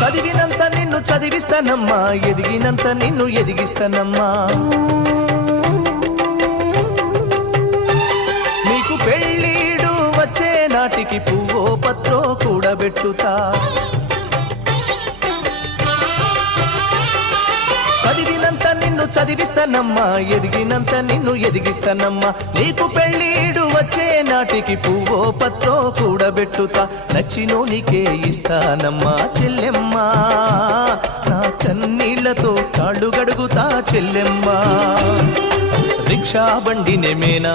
చదివినంత నిన్ను చదివిస్తానమ్మా, ఎదిగినంత నిన్ను ఎదిగిస్తానమ్మా. నీకు పెళ్ళీడు వచ్చే నాటికి పువ్వో పత్రో కూడబెట్టుతా. చదివినంత నిన్ను చదివిస్తానమ్మా, ఎదిగినంత నిన్ను ఎదిగిస్తానమ్మా. నీకు పెళ్ళీడు వచ్చే నాటికి పువ్వో పత్రో కూడబెట్టుతా. నచ్చినోనికే ఇస్తానమ్మా చెల్లెమ్మా, నా కన్నీళ్లతో కాళ్ళు గడుగుతా చెల్లెమ్మా. రిక్షా బండినే మేనా